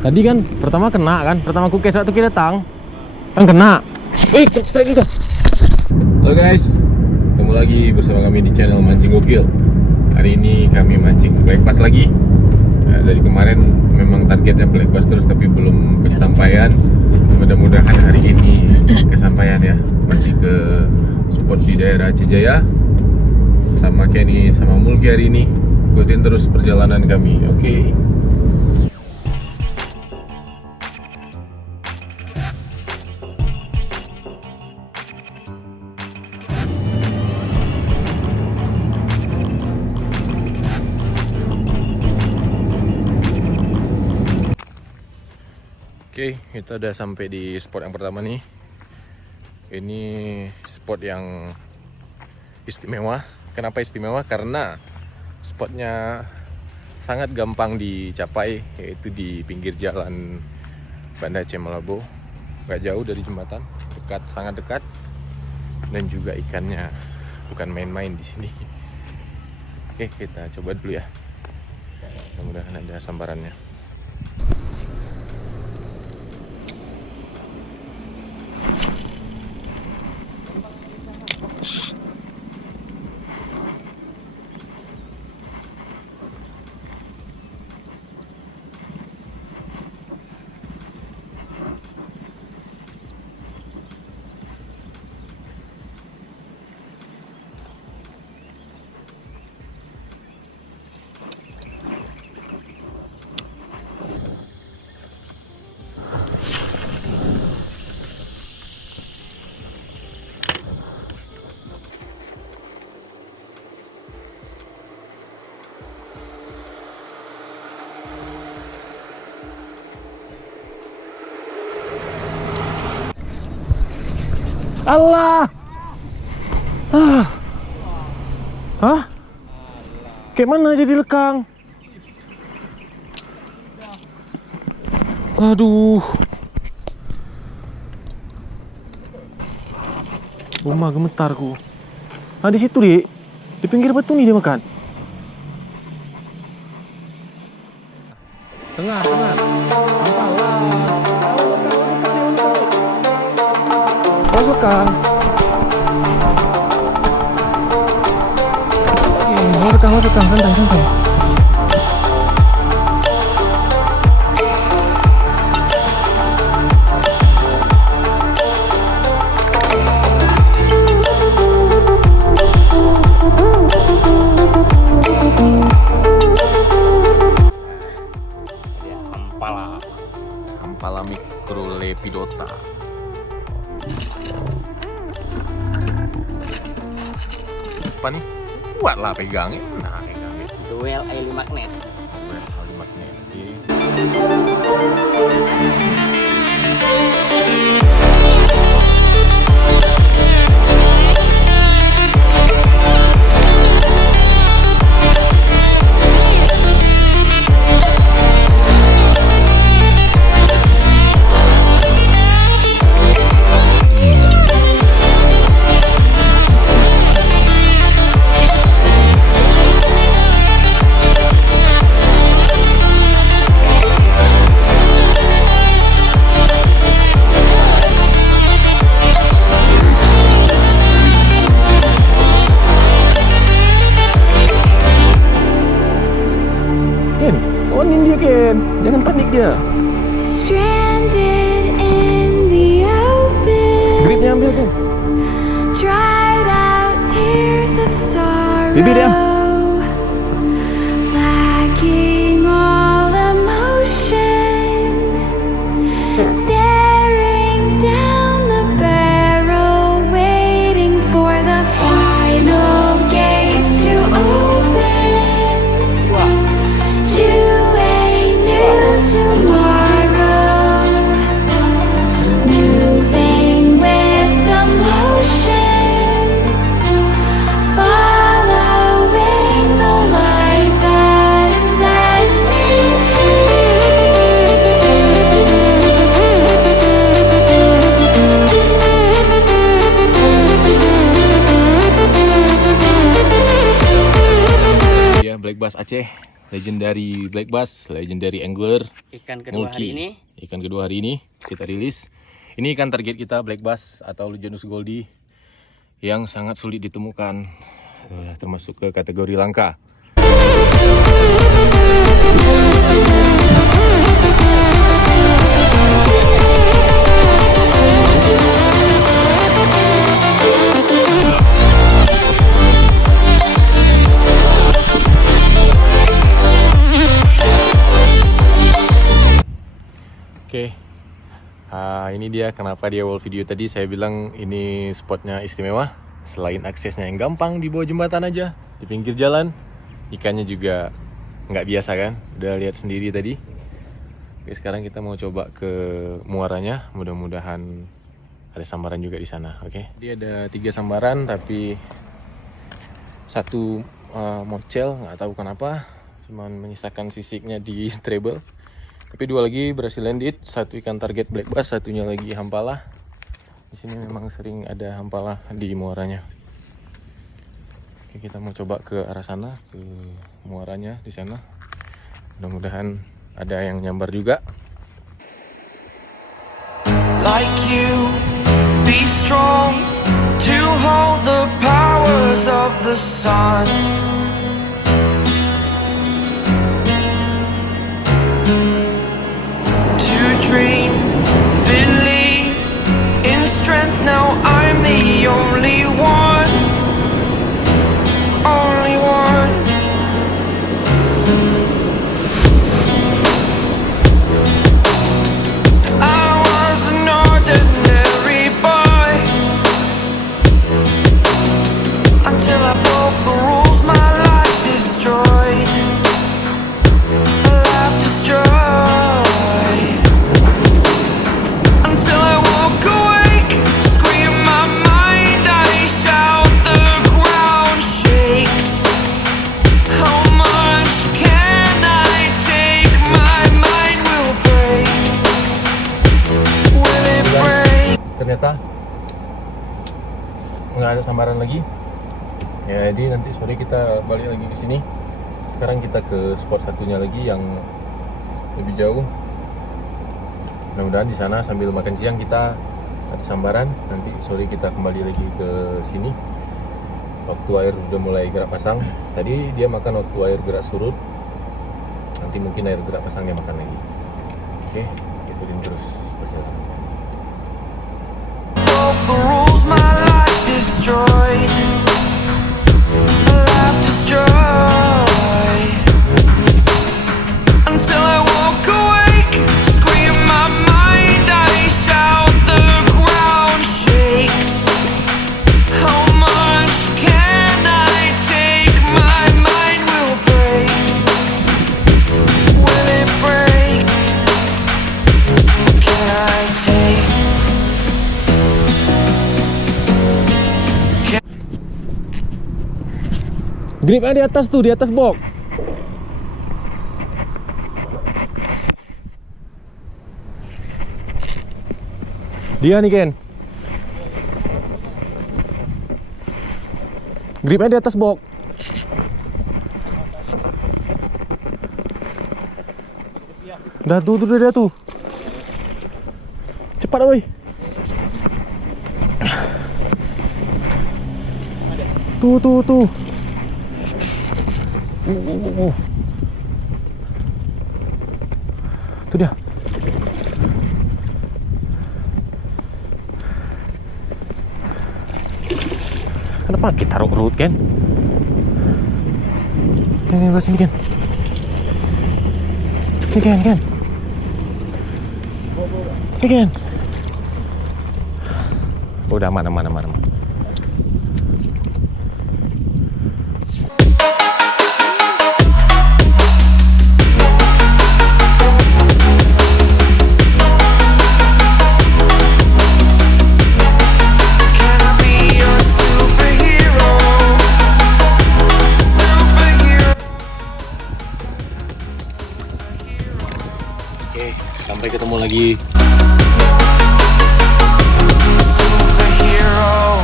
Tadi kan pertama kena kan, pertama aku kesek tuh kita datang kan kena. Strike juga. Halo guys, ketemu lagi bersama kami di channel Mancing Gokil. Hari ini kami mancing black bass lagi. Nah, dari kemarin memang targetnya black bass terus tapi belum kesampaian. Mudah-mudahan hari ini kesampaian ya. Masih ke spot di daerah Cijaya sama Kenny sama Mulki hari ini. Ikutin terus perjalanan kami, oke? Oke, kita udah sampai di spot yang pertama nih. Ini spot yang istimewa. Kenapa istimewa? Karena spotnya sangat gampang dicapai, yaitu di pinggir jalan Banda Aceh Malabo. Gak jauh dari jembatan, dekat, sangat dekat. Dan juga ikannya bukan main-main di sini. Oke, kita coba dulu ya. Mudah-mudahan ada sambarannya. Allah. Hah? Kayak mana jadi lekang? Aduh. Rumah gemetarku. Di situ, Dik. Di pinggir batu nih dia makan. Tengah. Kang. Masuk Kang, santai. Hampala microlepidota. Apa nih? Kuat lah pegangnya. Nah, pegangnya. Duel Ali magnet. Duel Ali magnet. Kawanin dia, Ken. Jangan panik dia. Gripnya ambil, Ken. Bibir ya. Black Bass Aceh legendary black bass, legendary angler. Ikan kedua hari ini. Ikan kedua hari ini kita rilis. Ini ikan target kita black bass atau Lujanus goldie yang sangat sulit ditemukan, termasuk ke kategori langka. Oke, ini dia kenapa di awal video tadi saya bilang ini spotnya istimewa. Selain aksesnya yang gampang di bawah jembatan aja, di pinggir jalan, ikannya juga nggak biasa kan. Udah lihat sendiri tadi. Oke, sekarang kita mau coba ke muaranya. Mudah-mudahan ada sambaran juga di sana. Oke, dia ada 3 sambaran tapi satu mocel, nggak tahu kenapa, cuman menyisakan sisiknya di treble. Tapi 2 lagi berhasil landed, 1 ikan target black bass, 1-nya lagi hampala. Di sini memang sering ada hampala di muaranya. Oke, kita mau coba ke arah sana, ke muaranya di sana. Mudah-mudahan ada yang nyambar juga. Like you, be strong to hold the powers of the sun. Dream, believe in strength. Now I'm the only one, only one. I was an ordinary boy until I broke the rules. My life destroyed, a life destroyed. Until I walk awake, scream my mind, I shout, the ground shakes. How much can I take? My mind will break. Will it break? Ternyata nggak ada sambaran lagi. Ya, jadi nanti sore kita balik lagi ke sini. Sekarang kita ke spot satunya lagi yang lebih jauh. Mudah-mudahan di sana sambil makan siang kita ada sambaran. Nanti sore kita kembali lagi ke sini. Waktu air udah mulai gerak pasang. Tadi dia makan waktu air gerak surut. Nanti mungkin air gerak pasang dia makan lagi. Oke, ikutin terus perjalanan. Broke the rules, my life destroyed, a life destroyed. Until I walk awake, scream my mind, I shout, the ground shakes. How much can I take? My mind will break. Will it break? Can I take? Gripnya di atas tuh, di atas box. Dia nih Ken. Gripnya di atas box. Dah tuh dia tuh. Cepat woi. Tuh. Tuh dia. Kenapa kita taruh root Ken? Ini sini Ken. Ini Ken. Ini Ken. Udah aman. Sampai ketemu lagi. Superhero.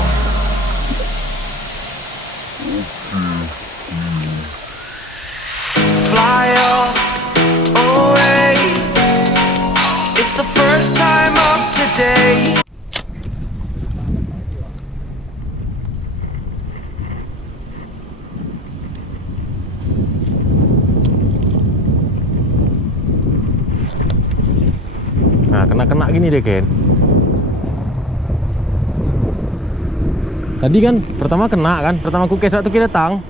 Fly day. Nah, kena-kena gini deh, Ken. Tadi kan pertama kena kan, pertama aku kes waktu kita datang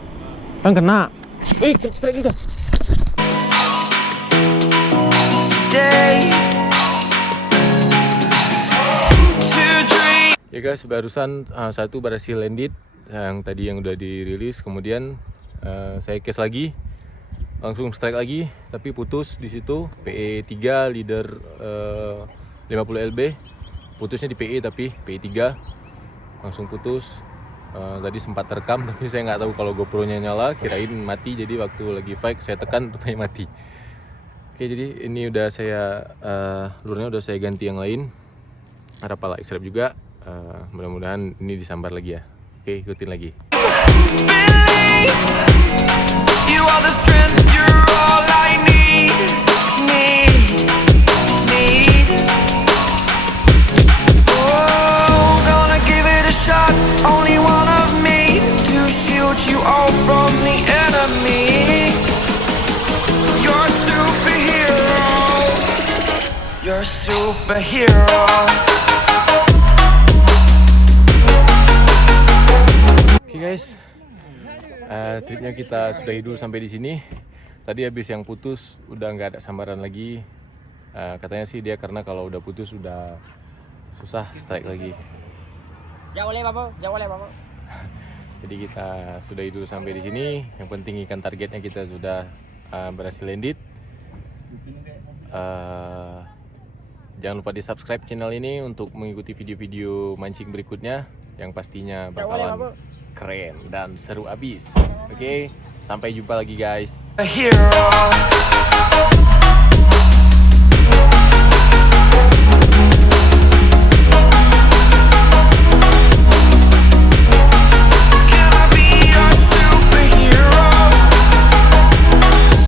kan kena. Strike juga. Day to dream. Ya guys, barusan satu berhasil landed yang tadi yang udah dirilis, kemudian saya case lagi, langsung strike lagi, tapi putus di situ. PE 3 leader 50 LB, putusnya di PE tapi PE 3 langsung putus. Tadi sempat terekam tapi saya nggak tahu kalau GoPro-nya nyala, kirain mati, jadi waktu lagi fight saya tekan rupanya mati. Oke, jadi ini udah saya lurnya udah saya ganti yang lain, ada pala X-Rap juga. Mudah-mudahan ini disambar lagi ya. Oke, ikutin lagi. Believe you are the strength, you're all I need. Oh, gonna give it a shot, only one of me to shield you all from the enemy. You're a superhero, you're a superhero. Oke guys, tripnya kita sudahi dulu sampai di sini. Tadi habis yang putus udah nggak ada sambaran lagi. Katanya sih dia karena kalau udah putus udah susah strike lagi. Jauh le bapak. Jadi kita sudahi dulu sampai di sini. Yang penting ikan targetnya kita sudah berhasil landed. Jangan lupa di subscribe channel ini untuk mengikuti video-video mancing berikutnya yang pastinya bakalan keren dan seru abis. Oke, sampai jumpa lagi guys. A hero.